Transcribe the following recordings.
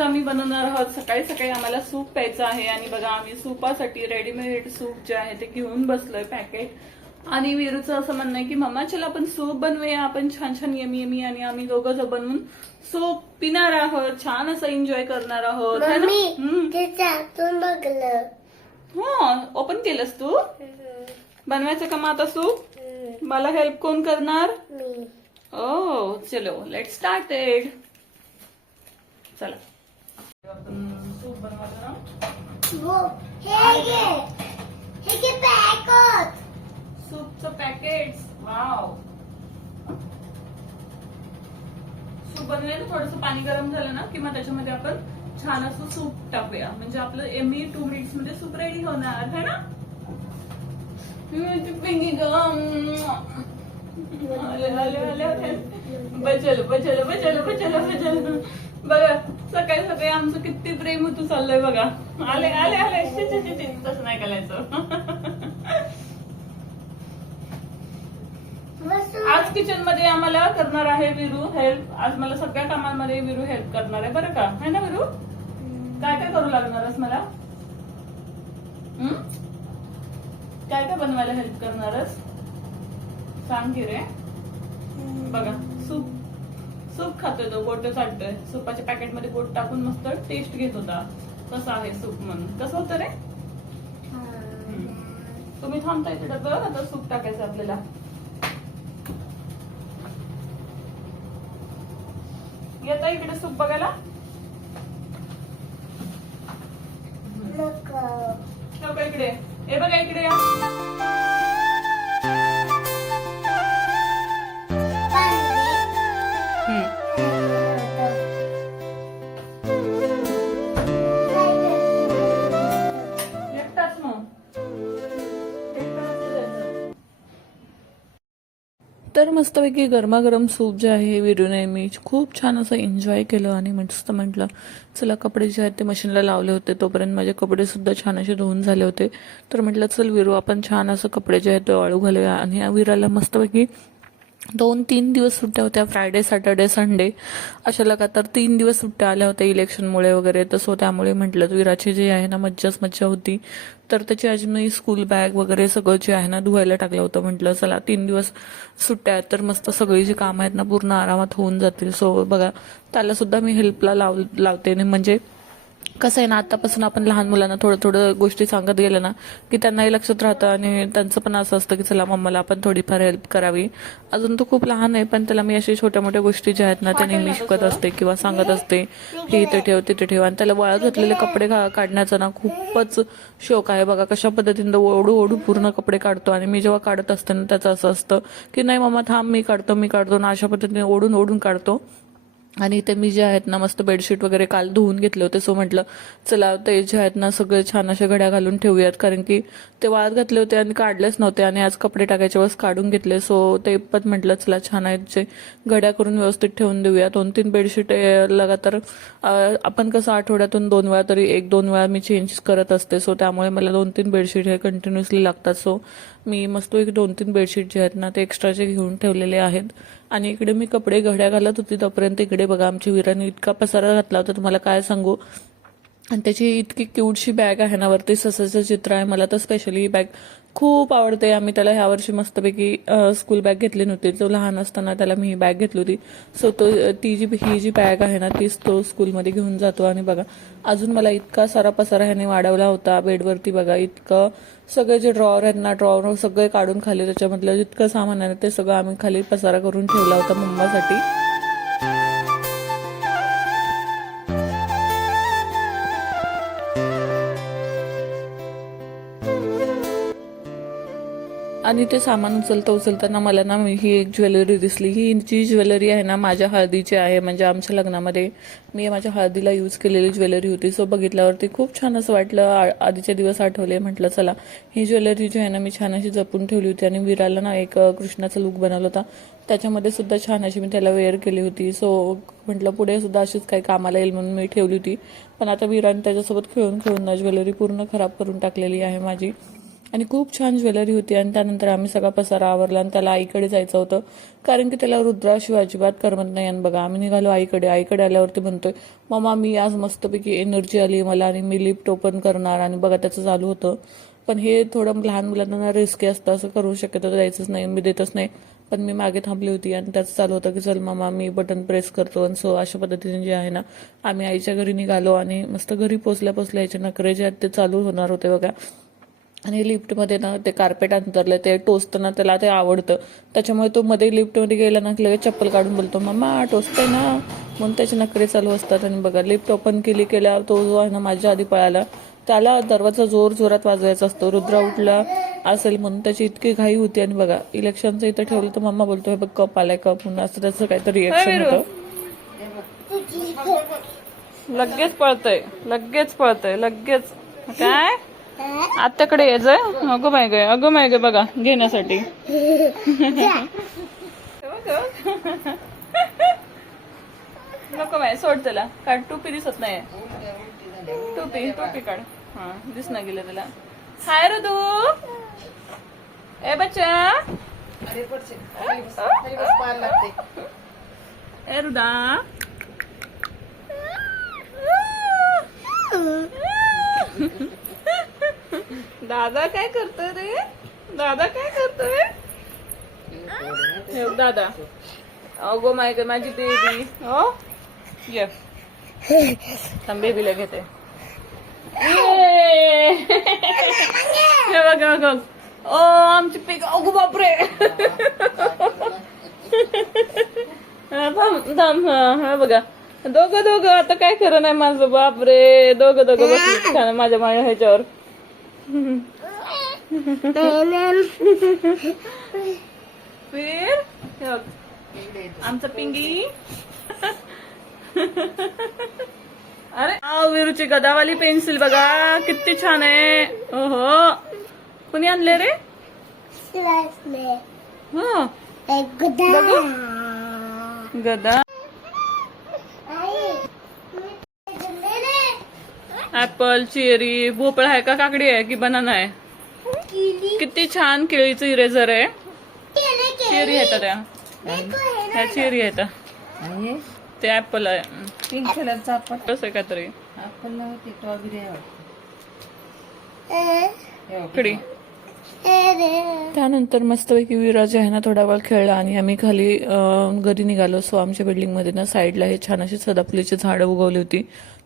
आज आम्ही बनवणार आहोत, सकाळी सकाळी आम्हाला सूप प्यायचं आहे आणि बघा आम्ही सूपासाठी रेडीमेड सूप जे आहे ते घेऊन बसलोय पॅकेट. आणि वीरूचं असं म्हणणं आहे की मम्मा चला आपण सूप बनवूया, आपण छान छान यमी यमी, आणि आम्ही दोघं जण बनवून सूप पिणार आहोत, छान असं एन्जॉय करणार आहोत. है ना? हो, ओपन केलंस तू? बनवायचं का मग आता सूप? मला हेल्प कोण करणार? ओ चलो लेट स्टार्टेड. चला आपण सूप बनवायचं ना. सूपचं पॅकेट. वाव. सूप बनवायला थोडंसं पाणी गरम झालं ना किंवा त्याच्यामध्ये आपण छान असं सूप टाकूया, म्हणजे आपलं एमी 2 मिनिट्स मध्ये सूप रेडी होणार है ना. पिंगी बचल बचल बचल बचल बचल. बघा सकाळी सकाळी आमचं किती प्रेम होतं चाललंय बघा. आले आले आले. तसं नाही करायचं. आज किचन मध्ये आम्हाला करणार आहे वीरू हेल्प. आज मला सगळ्या कामांमध्ये वीरू हेल्प करणार आहे बरं का, है ना वीरू? काय काय करू लागणारच मला? काय काय बनवायला हेल्प करणारच सांग की रे. बघा सूप सूप खातोय तो, बोट चालतोय. सूपाच्या पॅकेट मध्ये बोट टाकून मस्त टेस्ट घेत होता. कसं आहे सूप म्हणून, कसं होतं रे? तुम्ही थांबताय तिथे बघ, आता सूप टाकायचं आपल्याला. येता इकडे सूप बघायला. इकडे हे बघा, इकडे या. तर मस्तपैकी गरमागरम सूप जे आहे वीरूने मी खूप छान असं एन्जॉय केलं आणि मस्त म्हटलं चला, कपडे जे आहेत ते मशीनला लावले होते तोपर्यंत माझे कपडे सुद्धा छान असे धुवून झाले होते. तर म्हटलं चल वीरू आपण छान असं कपडे जे आहेत ते वाळू घालूया. आणि वीराला मस्तपैकी 2-3 दिवस सुट्ट्या होत्या, फ्रायडे सॅटर्डे संडे अशा लगातार 3 दिवस सुट्ट्या आल्या होत्या इलेक्शनमुळे वगैरे. तसं त्यामुळे म्हटलं विराची जे आहे ना मज्जाच मज्जा होती. तर त्याची आज मी स्कूल बॅग वगैरे सगळं जे आहे ना धुवायला टाकलं होतं. म्हटलं चला 3 दिवस सुट्ट्या आहेत तर मस्त सगळी जी कामं आहेत ना पूर्ण आरामात होऊन जातील. सो बघा त्याला सुद्धा मी हेल्पला लावते. म्हणजे कसं आहे ना, आतापासून आपण लहान मुलांना थोडं थोडं गोष्टी सांगत गेलं ना की त्यांनाही लक्षात राहतं आणि त्यांचं पण असं असतं की चला मम्माला आपण थोडीफार हेल्प करावी. अजून तो खूप लहान आहे पण त्याला मी अशी छोट्या मोठ्या गोष्टी ज्या आहेत ना त्या नेहमी शिकवत असते किंवा सांगत असते की इथे ठेव तिथे ठेव. आणि त्याला वाळत घातलेले कपडे काढण्याचा ना खूपच शौक आहे. बघा कशा पद्धतीनं ओढू ओढू पूर्ण कपडे काढतो. आणि मी जेव्हा काढत असते ना त्याचं असं असतं की नाही मम्मा थांब, मी काढतो ना, अशा पद्धतीने ओढून ओढून काढतो. आणि इथे मी जे आहेत ना मस्त बेडशीट वगैरे काल धुवून घेतले होते. सो म्हटलं चला ते जे आहेत ना सगळे छान अशा घड्या घालून ठेवूयात, कारण की ते वाळत घातले होते आणि काढलेच नव्हते आणि आज कपडे टाकायच्या वेळेस काढून घेतले. सो ते पण म्हटलं चला छान आहेत जे घड्या करून व्यवस्थित ठेवून देऊया. 2-3 बेडशीट लगातार आपण कसं आठवड्यातून 2 वेळा तरी 1-2 वेळा मी चेंज करत असते. सो त्यामुळे मला 2-3 बेडशीट हे कंटिन्युअसली लागतात. सो मी मस्त 1-2-3 बेडशीट जे आहेत ना ते एक्स्ट्राचे घेऊन ठेवलेले आहेत. आणि इकडे मी कपडे घड्या घालत होती तोपर्यंत इकडे बघा आमची वीराने इतका पसारा घातला होता तुम्हाला काय सांगू. आणि त्याची इतकी क्यूटशी बॅग आहे ना, वरती ससाचं चित्र आहे. मला तर स्पेशली ही बॅग खूप आवडते. आम्ही त्याला ह्या वर्षी मस्तपैकी स्कूल बॅग घेतली नव्हती, तो लहान असताना त्याला मी ही बॅग घेतली होती. सो तो ही जी बॅग आहे ना तीच तो स्कूलमध्ये घेऊन जातो. आणि बघा अजून मला इतका सारा पसारा ह्याने वाढवला होता बेडवरती. बघा इतकं सगळे जे ड्रॉवर आहेत ना, ड्रॉवर सगळे काढून खाली त्याच्यामधलं जितकं सामान आहे ते सगळं आम्ही खाली पसारा करून ठेवला होता मम्मासाठी. आणि ते सामान उचलताना मला ना ही एक ज्वेलरी दिसली. ही जी ज्वेलरी आहे ना माझ्या हळदीची आहे, म्हणजे आमच्या लग्नामध्ये मी माझ्या हळदीला यूज केलेली ज्वेलरी होती. सो बघितल्यावरती खूप छान असं वाटलं, आधीचे दिवस आठवले. म्हटलं चला ही ज्वेलरी जी आहे ना मी छान अशी जपून ठेवली होती. आणि विराला ना एक कृष्णाचा लुक बनवला होता, त्याच्यामध्ये सुद्धा छान अशी मी त्याला वेअर केली होती. सो म्हटलं पुढे सुद्धा अशीच काही कामाला येईल म्हणून मी ठेवली होती. पण आता विराने त्याच्यासोबत खेळून खेळून ना ज्वेलरी पूर्ण खराब करून टाकलेली आहे माझी. आणि खूप छान ज्वेलरी होती. आणि त्यानंतर आम्ही सगळा पसारा आवरला आणि त्याला आईकडे जायचं होतं, कारण की त्याला रुद्राशिवाय अजिबात करमत नाही. आणि बघा आम्ही निघालो आईकडे. आईकडे आल्यावरती म्हणतोय, मम्मा मी आज मस्तपैकी एनर्जी आली मला आणि मी लिफ्ट ओपन करणार. आणि बघा त्याचं चालू होतं. पण हे थोडं लहान मुलांना रिस्की असतं, असं करू शक्यतो द्यायचंच नाही, मी देतच नाही. पण मी मागे थांबली होती आणि त्याचं चालू होतं की चल मामा मी बटन प्रेस करतो. आणि सो अशा पद्धतीने जे आहे ना आम्ही आईच्या घरी निघालो. आणि मस्त घरी पोचल्या याचे नखरे जे आहेत ते चालू होणार होते बघा. आणि लिफ्टमध्ये ना ते कार्पेट अंतरलं, ते टोचतं त्याला ते आवडतं, त्याच्यामुळे तो मध्ये लिफ्टमध्ये गेला ना लगेच चप्पल काढून बोलतो मम्मा टोचतंय ना, म्हणून त्याचे नखरे चालू असतात. आणि बघा लिफ्ट ओपन केल्यावर तो जो आहे ना माझ्या आधी पळाला. त्याला दरवाजा जोरात वाजवायचा असतो, रुद्रा उठला असेल म्हणून त्याची इतकी घाई होती. आणि बघा इलेक्शनचं इथं ठेवलं तर मम्मा बोलतोय बघ कप आलाय कप म्हणून, असं त्याचं काहीतरी रिएक्शन होतं. लगेच पळतय लगेच काय आत्याकडे यायचंय. अगं माय गे बघा घेण्यासाठी. नको माय सोड त्याला, काढ टोपी दिसत नाही, टोपी काढ. हा दिस ना गेलं त्याला. हाय ऋतू ए बच्चा ए रुदा दादा काय करतोय रे, दादा. अगो माय ग माझी बेबी. हो ये थांब बेबीला घेते. बघ ओ आमची पिक. अगो बापरे. थांब हा बघा दोघं आता काय खरं नाही माझं. बापरे दोघं बसले छान माझ्या ह्याच्यावर. फिर आमचं पिंगी. अरे विरूची गदावाली पेन्सिल बघा किती छान आहे. ओहो कुणी आणले रे. हो बघू गदा. ऍपल चेरी भोपळा आहे का काकडी आहे की बनाना आहे. किती छान केळीचं इरेझर आहे. चेरी आहे त्या चेरी आहे ते ऍपल आहे. पिंक कलरचा कसं आहे काहीतरी ऍपल नव्हती स्ट्रॉबेरी काकडी. त्यानंतर मस्तपैकी विराज आहे ना थोडा वेळ खेळला आणि आम्ही खाली घरी निघालो. सो आमच्या बिल्डिंग मध्ये ना साईडला हे छान अशी सदाफुलीची झाडं उगवली होती.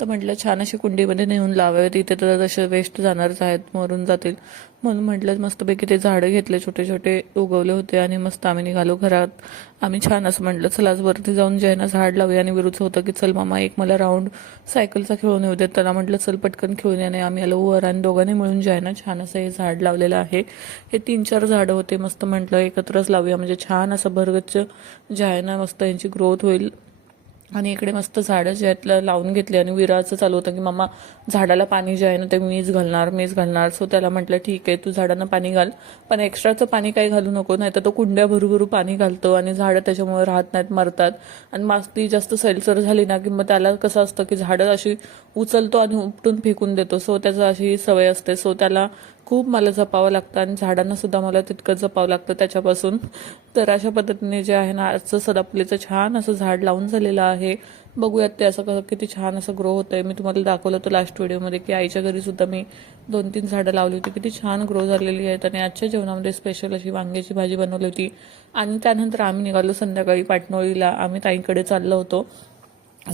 तर म्हटलं छान अशी कुंडीमध्ये नेऊन लावावेत, इथे तर तसे वेस्ट जाणारच आहेत, मरून जातील, म्हणून म्हटलं मस्तपैकी ते झाडं घेतले, छोटे छोटे उगवले होते आणि मस्त आम्ही निघालो घरात. आम्ही छान असं म्हटलं चला आज वरती जाऊन जे आहे ना झाड लावूया. आणि विरुद्ध होतं की चल मामा एक मला राऊंड सायकलचा खेळून येऊ देत. त्याला म्हटलं चल पटकन खेळून या. आम्ही आलो वर आणि दोघांनी मिळून जे आहे ना छान असं हे झाड लावलेलं आहे. हे 3-4 झाडं होते. मस्त म्हटलं एकत्रच लावूया म्हणजे छान असं भरगच्च जे आहे ना मस्त यांची ग्रोथ होईल. आणि इकडे मस्त झाडं जे आहेत लावून घेतली. आणि विराचं चालू होतं की मामा झाडाला पाणी जे आहे ना ते मीच घालणार. सो त्याला म्हटलं ठीक आहे तू झाडांना पाणी घाल, पण एक्स्ट्राचं पाणी काही घालू नको, नाही तर तो कुंड्या भरू पाणी घालतो आणि झाडं त्याच्यामुळे राहत नाहीत, मरतात. आणि माती जास्त सैलसर झाली ना की मग त्याला कसं असतं की झाडं अशी उचलतो आणि उपटून फेकून देतो. सो त्याचं अशी सवय असते. सो त्याला खूप मला जपावं लागतं आणि झाडांना सुद्धा मला तितकं जपावं लागतं त्याच्यापासून. तर अशा पद्धतीने जे आहे ना आजचं सदाफुलीचं छान असं झाड लावून झालेलं आहे. बघूयात ते असं कसं किती छान असं ग्रो होतंय. मी तुम्हाला दाखवलं होतं लास्ट व्हिडिओमध्ये की आईच्या घरी सुद्धा मी 2-3 झाडं लावली होती, किती छान ग्रो झालेली आहेत. आणि आजच्या जेवणामध्ये स्पेशल अशी वांग्याची भाजी बनवली होती. आणि त्यानंतर आम्ही निघालो संध्याकाळी पाटणोळीला, आम्ही ताईंकडे चाललो होतो.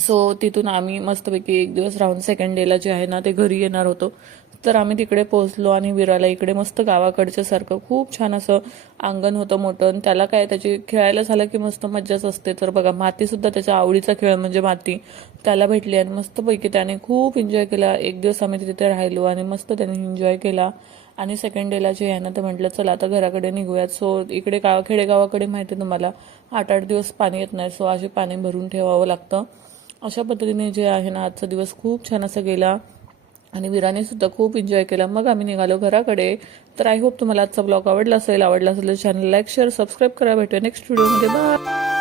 सो तिथून आम्ही मस्तपैकी एक दिवस राहून सेकंड डेला जे आहे ना ते घरी येणार होतो. तर आम्ही तिकडे पोहोचलो आणि विराला इकडे मस्त गावाकडच्या सारखं खूप छान असं अंगण होतं मोठं. आणि त्याला काय त्याची खेळायला झालं की मस्त मज्जाच असते. तर बघा माती सुद्धा त्याच्या आवडीचा खेळ म्हणजे माती त्याला भेटली आणि मस्तपैकी त्याने खूप एन्जॉय केला. एक दिवस आम्ही तिथे राहिलो आणि मस्त त्याने एन्जॉय केला. आणि सेकंड डेला जे आहे ना ते म्हटलं चला आता घराकडे निघूयात. सो इकडे खेडेगावाकडे माहिती तुम्हाला 8-8 दिवस पाणी येत नाही. सो असे पाणी भरून ठेवावं लागतं. अशा पद्धतीने जे आहे ना आजचा दिवस खूप छान असा गेला आणि विराने सुद्धा खूप एन्जॉय केला. मग आम्ही निघालो घराकडे. तर आय होप तुम्हाला आजचा ब्लॉग आवडला असेल तर चॅनल लाईक शेअर सबस्क्राईब करा. भेटूया नेक्स्ट व्हिडिओमध्ये. बाय.